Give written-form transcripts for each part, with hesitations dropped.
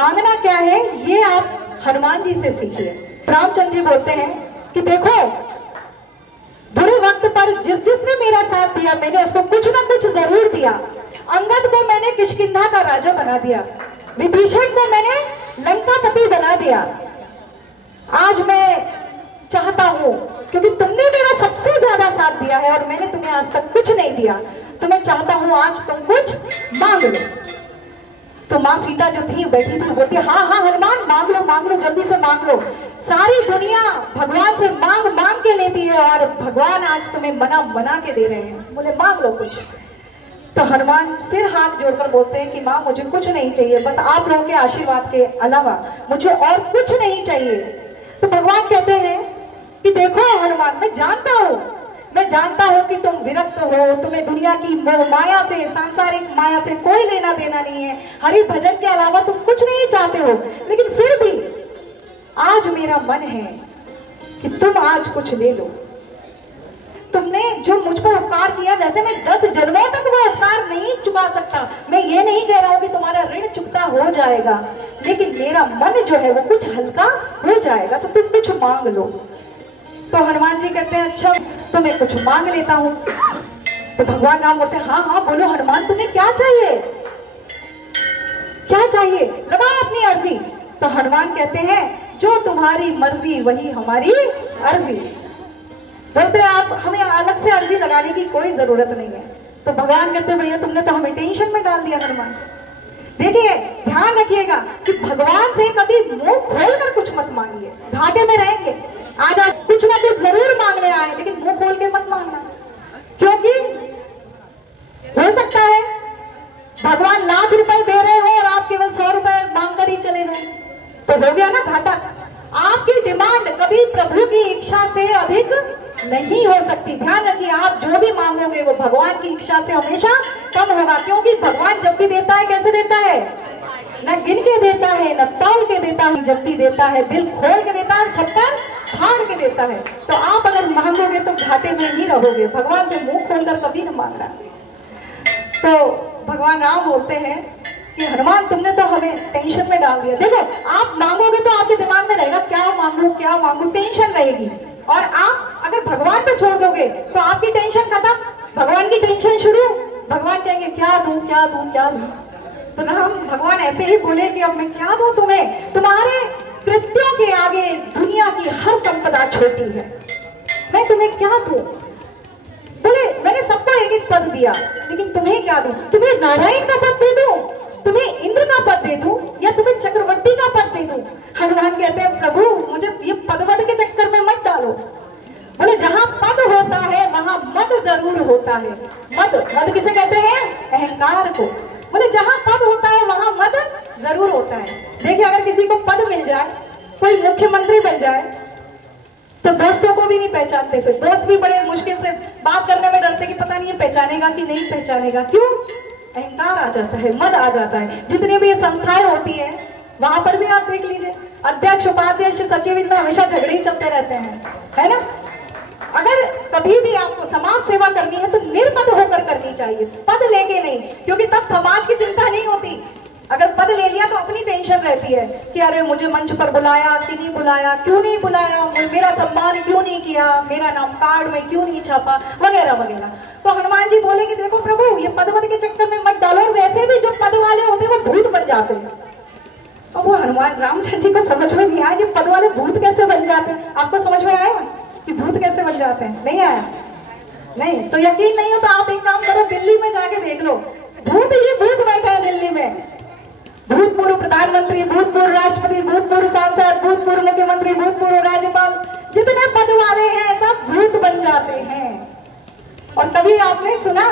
मांगना क्या है ये आप हनुमान जी से सीखिए। रामचंद्र जी बोलते हैं कि देखो, बुरे वक्त पर जिसने मेरा साथ दिया मैंने उसको कुछ ना कुछ जरूर दिया। अंगद को मैंने किष्किंधा का राजा बना दिया, विभीषण को मैंने लंकापति बना दिया। आज मैं चाहता हूं, क्योंकि तुमने मेरा सबसे ज्यादा साथ दिया है और मैंने तुम्हें आज तक कुछ नहीं दिया, तो मैं चाहता हूं आज तुम कुछ मांग लो। तो माँ सीता जो थी बैठी थी, बोलती हाँ हाँ हनुमान मांग लो जल्दी से मांग लो। सारी दुनिया भगवान से मांग मांग के लेती है और भगवान आज तुम्हें मना के दे रहे हैं, बोले मांग लो कुछ। तो हनुमान फिर हाथ जोड़कर बोलते हैं कि माँ मुझे कुछ नहीं चाहिए, बस आप लोगों के आशीर्वाद के अलावा मुझे और कुछ नहीं चाहिए। तो भगवान कहते हैं कि देखो हनुमान, मैं जानता हूं कि तुम विरक्त हो, तुम्हें दुनिया की माया से, सांसारिक माया से कोई लेना देना नहीं है, हरि भजन के अलावा तुम कुछ नहीं चाहते हो, लेकिन फिर भी आज मेरा मन है कि तुम आज कुछ ले लो। तुमने जो मुझ पर उपकार किया, वैसे मैं 10 जन्मों तक वो उपकार नहीं चुका सकता, मैं ये नहीं कह रहा हूं कि तुम्हारा ऋण चुकता हो जाएगा, लेकिन मेरा मन जो है वो कुछ हल्का हो जाएगा, तो तुम कुछ मांग लो। तो हनुमान जी कहते हैं अच्छा तो मैं कुछ मांग लेता हूं। तो भगवान राम बोलते हैं हाँ हाँ बोलो हनुमान, तुम्हें क्या चाहिए, क्या चाहिए, लगाओ अपनी अर्जी। तो हनुमान कहते हैं जो तुम्हारी मर्जी वही हमारी अर्जी। बोलते हैं आप हमें अलग से अर्जी लगाने की कोई जरूरत नहीं है। तो भगवान कहते हैं भैया तुमने तो हमें टेंशन में डाल दिया हनुमान। देखिए ध्यान रखिएगा कि भगवान से कभी मुंह खोलकर कुछ मत मांगिए, घाटे में रहेंगे। आज आप कुछ ना कुछ जरूर मांगने आए, लेकिन मुंह खोल के मत मांगना, क्योंकि हो सकता है भगवान लाख रुपए दे रहे हो और आप केवल 100 रुपए मांग कर ही चले जाए, तो हो गया ना घाटा। आपकी डिमांड कभी प्रभु की इच्छा से अधिक नहीं हो सकती। ध्यान रखिए, आप जो भी मांगोगे वो भगवान की इच्छा से हमेशा कम होगा, क्योंकि भगवान जब भी देता है कैसे देता है, न गिन के देता है न तौल के देता है, जब भी देता है दिल खोल के देता है, छप्पर फाड़ के देता है। तो आप अगर मांगोगे तो घाटे में ही रहोगे, भगवान से मुंह खोलकर कभी न मांगना। तो भगवान राम बोलते हैं कि हनुमान तुमने तो हमें टेंशन में डाल दिया। देखो आप मांगोगे तो आपके दिमाग में रहेगा क्या मांगू, टेंशन रहेगी, और आप अगर भगवान पे छोड़ दोगे तो आपकी टेंशन खत्म, भगवान की टेंशन शुरू। भगवान कहेंगे क्या दूं। तो राम भगवान ऐसे ही बोले कि अब मैं क्या दूं तुम्हें, तुम्हारे कृत्यों के आगे दुनिया की हर संपदा छोटी है, मैं तुम्हें क्या दूं। बोले मैंने सबको एक एक पद दिया, लेकिन तुम्हें क्या दूं, तुम्हें नारायण का पद दे दूं, तुम्हें इंद्र का पद दे दूं, या तुम्हें चक्रवर्ती का पद दे दूं। हनुमान कहते हैं प्रभु मुझे ये पद वद के चक्कर में मत डालो। बोले जहां पद होता है वहां मद जरूर होता है। मद किसे कहते हैं, अहंकार को। बोले जहां पद होता है वहां मद जरूर होता है। देखिए अगर किसी को पद मिल जाए, कोई मुख्यमंत्री बन जाए, तो दोस्तों को भी नहीं पहचानते, फिर दोस्त भी बड़े मुश्किल से बात करने में डरते कि पता नहीं ये पहचानेगा कि नहीं पहचानेगा। क्यों, अहंकार आ जाता है, मद आ जाता है। जितनी भी ये संस्थाएं होती है वहां पर भी आप देख लीजिए, अध्यक्ष उपाध्यक्ष सचिव इनमें हमेशा झगड़े ही चलते रहते हैं, है ना। अगर कभी भी आपको समाज सेवा करनी है तो निर्पद होकर करनी चाहिए, पद लेके नहीं, क्योंकि तब समाज की चिंता नहीं होती। अगर पद ले लिया तो अपनी टेंशन रहती है कि अरे मुझे मंच पर बुलाया कि नहीं बुलाया, क्यों नहीं बुलाया, मेरा सम्मान क्यों नहीं किया, मेरा नाम कार्ड में क्यों नहीं छापा, वगैरह वगैरह। तो हनुमान जी बोले कि देखो प्रभु ये पद वद के चक्कर में मत डालो, वैसे भी जो पद वाले होते हैं वो भूत बन जाते हैं। और वो हनुमान रामचंद्र जी को समझ में नहीं आया कि पद वाले भूत कैसे बन जाते हैं। आपको समझ में आया कि भूत कैसे बन जाते हैं? नहीं आया? नहीं तो यकीन नहीं हो तो आप एक काम करो, दिल्ली में जाके देख लो, भूत ही भूत बैठा है दिल्ली में। भूतपूर्व प्रधानमंत्री, भूतपूर्व राष्ट्रपति, भूतपूर्व सांसद, भूतपूर्व मुख्यमंत्री, भूतपूर्व राज्यपाल, जितने पद वाले हैं सब भूत बन जाते हैं। और कभी आपने सुना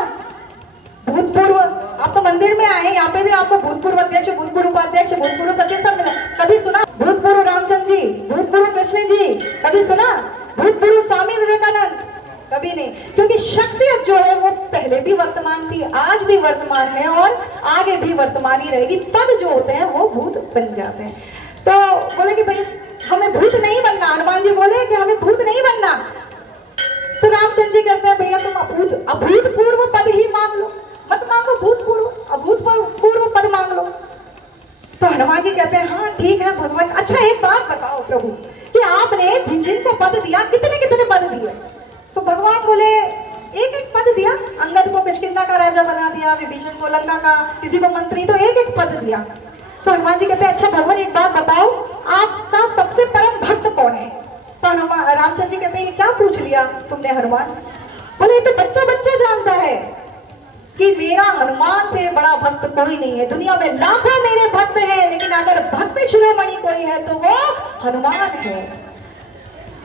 भूतपूर्व, आप तो मंदिर में आए, यहाँ पे भी आपको भूतपूर्व अध्यक्ष, भूतपूर्व उपाध्यक्ष, भूतपूर्व सचिव सब मिला, कभी सुना भूतपूर्व रामचंद्र जी, भूतपूर्व कृष्ण जी, कभी सुना भूतपूर्व स्वामी विवेकानंद? कभी नहीं, क्योंकि शख्सियत जो है वो पहले भी वर्तमान थी, आज भी वर्तमान है और आगे भी वर्तमान ही रहेगी। पद जो होते हैं वो भूत बन जाते हैं। तो बोले कि भाई हमें भूत नहीं बनना, हनुमान जी बोले कि हमें भूत नहीं बनना। तो रामचंद्र जी कहते हैं भैया तुम अभूतपूर्व पद ही मांग लो, मत मांगो भूतपूर्व, अभूतपूर्व पद मांग लो। तो हनुमान जी कहते हैं हाँ ठीक है भगवान। अच्छा एक बात बताओ प्रभु कि आपने जिन जिन को पद दिया कितने कितने पद दिए? तो भगवान बोले एक एक पद दिया। अंगद को किष्किंधा का राजा बना दिया, विभीषण को लंका का, किसी को मंत्री, तो एक एक पद दिया। तो हनुमान जी कहते हैं अच्छा भगवान एक बात बताओ, आपका सबसे परम भक्त कौन है? तो हनुमान रामचंद्र जी कहते हैं ये क्या पूछ लिया तुमने हनुमान? बोले ये तो बच्चा बच्चा जानता है कि मेरा हनुमान से बड़ा भक्त कोई नहीं है। दुनिया में लाखों मेरे भक्त हैं, लेकिन अगर भक्त शिरोमणि कोई है तो वो हनुमान है।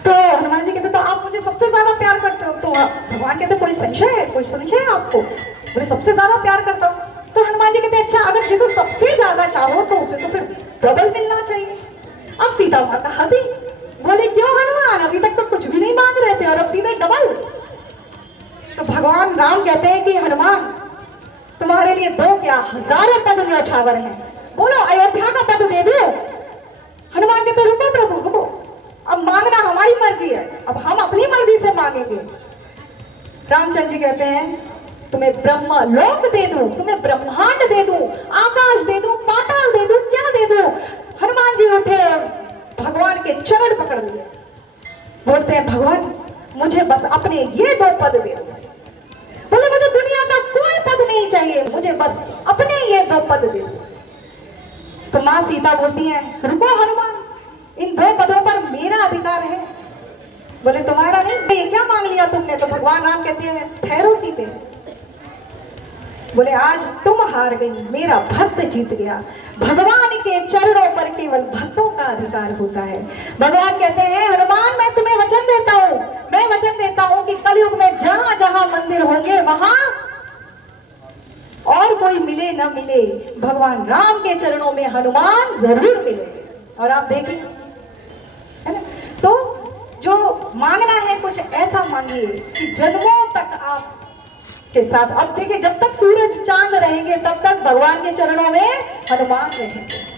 तो हनुमान जी कहते तो आप मुझे सबसे ज्यादा प्यार करते हो? तो भगवान कहते कोई संशय है? कोई संशय है आपको? बोले सबसे ज्यादा प्यार करता हूँ। तो हनुमान जी कहते अच्छा अगर जिसे सबसे ज्यादा चाहो तो उसे तो फिर डबल मिलना चाहिए। अब सीता माता हंसी, बोले क्यों हनुमान, अभी तक तो कुछ भी नहीं मांग रहे थे और अब सीधे डबल? तो भगवान राम कहते हैं कि हनुमान तुम्हारे लिए दो क्या हजारों पद न्यौछावर हैं, बोलो अयोध्या का पद दे दो। हनुमान कहते रुको प्रभु रुको, अब मांगना हमारी मर्जी है, अब हम अपनी मर्जी से मांगेंगे। रामचंद्र जी कहते हैं तुम्हें ब्रह्म लोक दे दूं, तुम्हें ब्रह्मांड दे दूं, आकाश दे दूं, पाताल दे दूं, क्या दे दूं? हनुमान जी उठे और भगवान के चरण पकड़ लिए, बोलते हैं भगवान मुझे बस अपने ये दो पद दे दो। बोले मुझे दुनिया का कोई पद नहीं चाहिए, मुझे बस अपने ये दो पद दे दो। तो माँ सीता बोलती है रुको हनुमान, इन दो पदों पर मेरा अधिकार है। बोले तुम्हारा नहीं, ये क्या मांग लिया तुमने? तो भगवान राम कहते हैं ठहरो सीते। बोले आज तुम हार गई, मेरा भक्त जीत गया। भगवान के चरणों पर केवल भक्तों का अधिकार होता है। भगवान कहते हैं हनुमान मैं तुम्हें वचन देता हूँ, मैं वचन देता हूँ कि कलयुग में जहां जहां मंदिर होंगे वहां और कोई मिले न मिले, भगवान राम के चरणों में हनुमान जरूर मिलेंगे। और आप देखिए है ना, तो जो मांगना है कुछ ऐसा मांगिए कि जन्मों तक आप के साथ। अब देखिए जब तक सूरज चांद रहेंगे तब तक भगवान के चरणों में हनुमान रहेंगे।